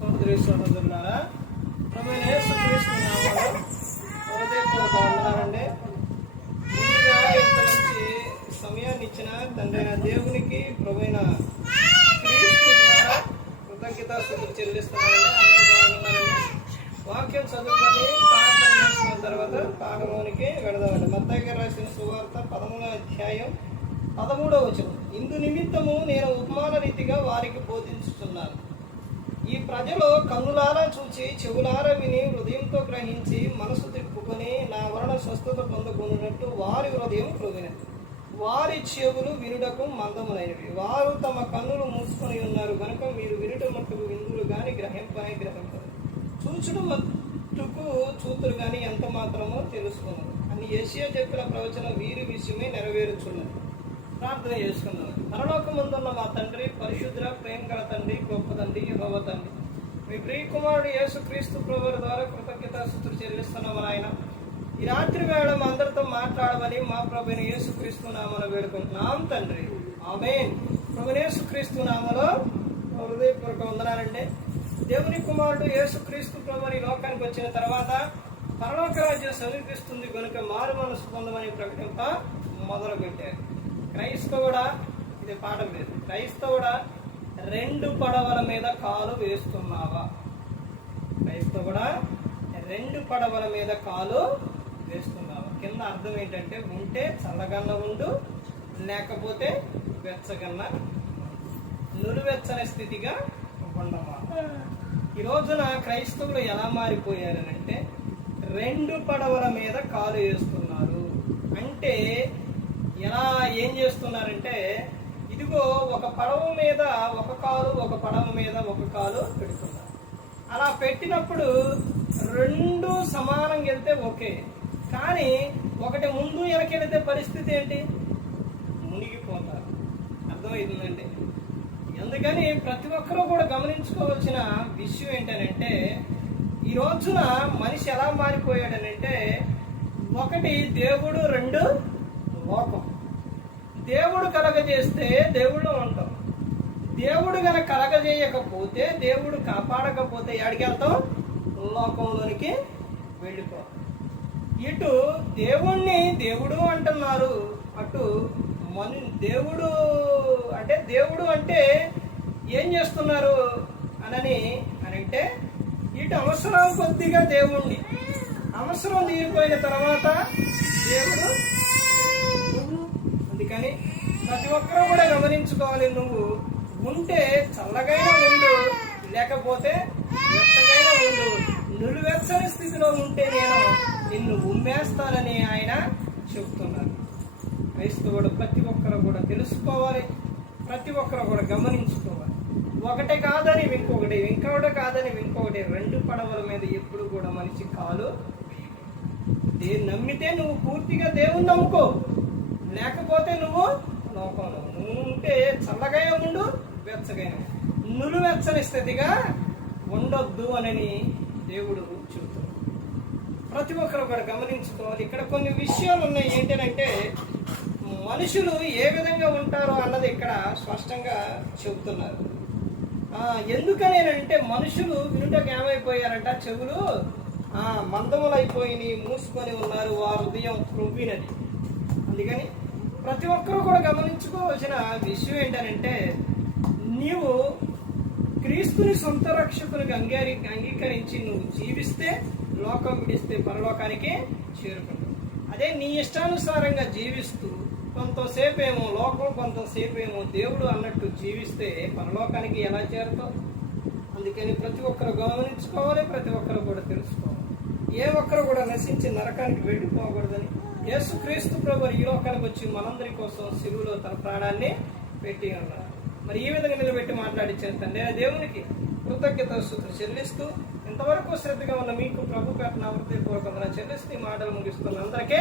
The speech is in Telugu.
సోదరి సోదరులారా, ప్రభువైన యేసుక్రీస్తు నామములో హృదయపూర్వక వందనాలండి. ముందుగా ఇంత నుంచి సమయాన్ని ఇచ్చిన తండ్రి అయిన దేవునికి, ప్రభువైన క్రీస్తు ద్వారా కృతజ్ఞతాస్తుతులు చెల్లిస్తున్నానండి. అందరూ బాగున్నారండి. వాక్యం చదువుకొని ప్రార్థన చేసుకున్న తర్వాత పాఠంలోనికి వెళదామండి. మత్తయి గారు రాసిన సువార్త 13వ అధ్యాయం 13వ వచనం. ఇందు నిమిత్తము నేను ఉపమాన రీతిగా వారికి బోధించుతున్నాను. ఈ ప్రజలు కన్నులారా చూచి, చెవులారా విని, హృదయంతో గ్రహించి, మనసు తిప్పుకొని నా వలన స్వస్థత పొందుకున్నట్టు వారి హృదయం కృగినది, వారి చెవులు వినుటకు మందములైనవి, వారు తమ కన్నులు మూసుకొని ఉన్నారు కనుక మీరు వినుట మట్టుకు విందులు కానీ గ్రహింపనే గ్రహింపరు, చూచుడు మట్టుకు చూతురు కానీ ఎంత మాత్రమో తెలుసుకున్నారు అని యెషయా చెప్పిన ప్రవచనం వీరి విషయమే నెరవేరుచున్నది. ప్రార్థన చేసుకున్నాను. పరలోకమందున్న మా తండ్రి, పరిశుద్ధ ప్రేమ గల తండ్రి, గొప్ప తండ్రి, యెహోవా తండ్రి, మీ ప్రియ కుమారుడు యేసుక్రీస్తు ప్రభువు ద్వారా కృతజ్ఞతాస్తుతులు చెల్లిస్తున్నాము. ఆయన ఈ రాత్రి వేళ మా అందరితో మాట్లాడమని మా ప్రభువైన యేసుక్రీస్తు నామమున వేడుకుంటున్నాం తండ్రి, ఆమేన్. ప్రభువైన యేసుక్రీస్తు నామములో హృదయపూర్వక వందనాలండి. దేవుని కుమారుడు యేసుక్రీస్తు ప్రభువు ఈ లోకానికి వచ్చిన తర్వాత పరలోక రాజ్యం సమీపిస్తుంది కనుక మారు మనసు పొందమని ప్రకటింప మొదలుపెట్టారు. క్రైస్తవుడా, ఇది పాఠం లేదు. క్రైస్తవుడా, 2 పడవల మీద కాలు వేస్తున్నావా? క్రైస్తవుడా, 2 పడవల మీద కాలు వేస్తున్నావా? కింద అర్థం ఏంటంటే, ఉంటే చల్లగన్న ఉండు, లేకపోతే వెచ్చగన్న నులువెచ్చని స్థితిగా ఉండమా. ఈ రోజున క్రైస్తవులు ఎలా మారిపోయారనంటే 2 పడవల మీద కాలు వేస్తున్నారు. అంటే ఎలా ఏం చేస్తున్నారంటే, ఇదిగో ఒక పడవ మీద ఒక కాలు, ఒక పడవ మీద ఒక కాలు పెడుతున్నారు. అలా పెట్టినప్పుడు 2 సమానంగా వెళ్తే ఓకే, కానీ ఒకటి ముందు వెనకెళ్తే పరిస్థితి ఏంటి? మునిగిపోతారు. అర్థమవుతుందండి. అందుకని ప్రతి ఒక్కరూ కూడా గమనించుకోవాల్సిన విషయం ఏంటనంటే, ఈ రోజున మనిషి ఎలా మారిపోయాడనంటే, 1 దేవుడు, 2 లోకం. దేవుడు కలగజేస్తే దేవుళ్ళు ఉంటాం. దేవుడు గనక కలగజేయకపోతే, దేవుడు కాపాడకపోతే ఎక్కడికి వెళ్తాం? లోకంలోనికి వెళ్ళిపో. ఇటు దేవుణ్ణి దేవుడు అంటున్నారు, అటు దేవుడు అంటే ఏం చేస్తున్నారు అంటే ఇటు అవసరం కొద్దిగా దేవుణ్ణి, అవసరం తీరిపోయిన తర్వాత దేవుడు. అందుకని ప్రతి ఒక్కరూ కూడా గమనించుకోవాలి. నువ్వు ఉంటే చల్లగైనా ఉండు, లేకపోతే వెచ్చగైనా ఉండు. నులువెచ్చని స్థితిలో ఉంటే నేను నిన్ను ఉమ్మేస్తానని ఆయన చెబుతున్నారు. క్రైస్తవుడు ప్రతి ఒక్కరు కూడా తెలుసుకోవాలి, ప్రతి ఒక్కరు కూడా గమనించుకోవాలి. ఒకటే కాదని ఇంకొకటి, ఇంకొకటి కాదని ఇంకొకటి. 2 పడవల మీద ఎప్పుడు కూడా మనిషి కాలు నమ్మితే నువ్వు పూర్తిగా దేవుని నమ్ముకో, లేకపోతే నువ్వు లోకంలో. నువ్వు ఉంటే చల్లగా ఉండు, వెచ్చగా నులువెచ్చని స్థితిగా ఉండొద్దు అని దేవుడు చెబుతున్నాడు. ప్రతి ఒక్కరు కూడా గమనించుకోవాలి. ఇక్కడ కొన్ని విషయాలు ఉన్నాయి. ఏంటంటే, మనుషులు ఏ విధంగా ఉంటారో అన్నది ఇక్కడ స్పష్టంగా చెబుతున్నారు. ఎందుకనేనంటే, మనుషులు వినుటకు ఏమైపోయారంట? చెవులు మందములైపోయి మూసుకొని ఉన్నారు, వారి హృదయం కృంగినది. అందుకని ప్రతి ఒక్కరూ కూడా గమనించుకోవాల్సిన విషయం ఏంటంటే, నీవు క్రీస్తుని సొంత రక్షకునికి అంగీకరించి నువ్వు జీవిస్తే, లోకం విడిస్తే పరలోకానికి చేరుకుంటావు. అదే నీ ఇష్టానుసారంగా జీవిస్తూ కొంతసేపు ఏమో లోకం, కొంతసేపు ఏమో దేవుడు అన్నట్టు జీవిస్తే పరలోకానికి ఎలా చేరుతావు? అందుకని ప్రతి ఒక్కరు గమనించుకోవాలి, ప్రతి ఒక్కరు కూడా తెలుసుకోవాలి. ఏ ఒక్కరు కూడా నశించి నరకానికి వెళ్ళిపోకూడదని యేసుక్రీస్తు ప్రభువు ఈ లోకానికి వచ్చి మనందరి కోసం శిలువలో తన ప్రాణాన్ని పెట్టి ఉన్నారు. మరి ఈ విధంగా నిలబెట్టి మాట్లాడించిన తండ్రి దేవునికి కృతజ్ఞతాస్తుతులు చెల్లిస్తూ, ఇంతవరకు శ్రద్ధగా ఉన్న మీకు ప్రభు పేట నా హృదయపూర్వకంగా చెల్లిస్తూ ఈ మాటలు ముగిస్తున్న అందరికీ